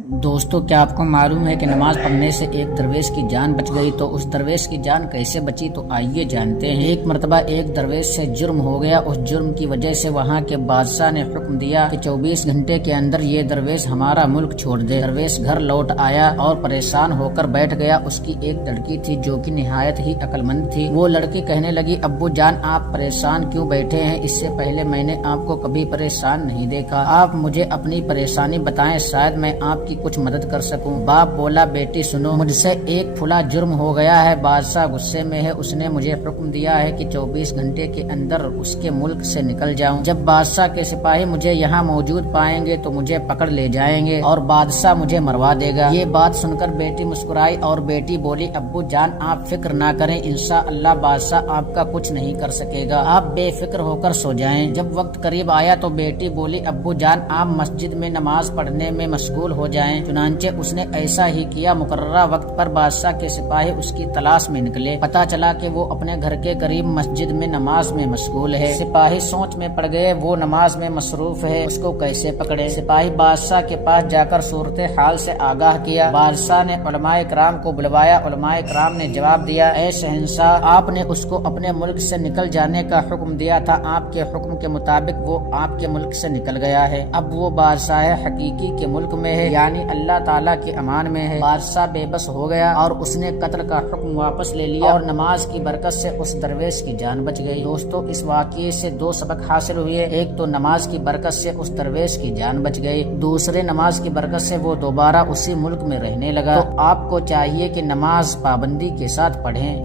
دوستو کیا آپ کو معلوم ہے کہ نماز پڑھنے سے ایک درویش کی جان بچ گئی؟ تو اس درویش کی جان کیسے بچی تو آئیے جانتے ہیں۔ ایک مرتبہ ایک درویش سے جرم ہو گیا۔ اس جرم کی وجہ سے وہاں کے بادشاہ نے حکم دیا کہ 24 گھنٹے کے اندر یہ درویش ہمارا ملک چھوڑ دے۔ درویش گھر لوٹ آیا اور پریشان ہو کر بیٹھ گیا۔ اس کی ایک لڑکی تھی جو کہ نہایت ہی عقل مند تھی۔ وہ لڑکی کہنے لگی، ابو جان آپ پریشان کیوں بیٹھے ہیں؟ اس سے پہلے میں نے آپ کو کبھی پریشان نہیں دیکھا۔ آپ مجھے اپنی پریشانی بتائیں، شاید میں آپ کی کچھ مدد کر سکوں۔ باپ بولا، بیٹی سنو، مجھ سے ایک پھلا جرم ہو گیا ہے۔ بادشاہ غصے میں ہے، اس نے مجھے حکم دیا ہے کہ 24 گھنٹے کے اندر اس کے ملک سے نکل جاؤں۔ جب بادشاہ کے سپاہی مجھے یہاں موجود پائیں گے تو مجھے پکڑ لے جائیں گے اور بادشاہ مجھے مروا دے گا۔ یہ بات سن کر بیٹی مسکرائی اور بیٹی بولی، ابو جان آپ فکر نہ کریں، انشاءاللہ بادشاہ آپ کا کچھ نہیں کر سکے گا، آپ بے فکر ہو کر سو جائیں۔ جب وقت قریب آیا تو بیٹی بولی، ابو جان آپ مسجد میں نماز پڑھنے میں مشغول ہو جائیں۔ چنانچہ اس نے ایسا ہی کیا۔ مقررہ وقت پر بادشاہ کے سپاہی اس کی تلاش میں نکلے۔ پتہ چلا کہ وہ اپنے گھر کے قریب مسجد میں نماز میں مشغول ہے۔ سپاہی سوچ میں پڑ گئے، وہ نماز میں مصروف ہے، اس کو کیسے پکڑے؟ سپاہی بادشاہ کے پاس جا کر صورتحال سے آگاہ کیا۔ بادشاہ نے علماء کرام کو بلوایا۔ علماء کرام نے جواب دیا، اے شہنشاہ، آپ نے اس کو اپنے ملک سے نکل جانے کا حکم دیا تھا، آپ کے حکم کے مطابق وہ آپ کے ملک سے نکل گیا ہے۔ اب وہ بادشاہ حقیقی کے ملک میں ہے، یعنی اللہ تعالیٰ کے امان میں ہے۔ بادشاہ بے بس ہو گیا اور اس نے قتل کا حکم واپس لے لیا اور نماز کی برکت سے اس درویش کی جان بچ گئی۔ دوستو اس واقعے سے دو سبق حاصل ہوئے۔ ایک تو نماز کی برکت سے اس درویش کی جان بچ گئی، دوسرے نماز کی برکت سے وہ دوبارہ اسی ملک میں رہنے لگا۔ تو آپ کو چاہیے کہ نماز پابندی کے ساتھ پڑھیں۔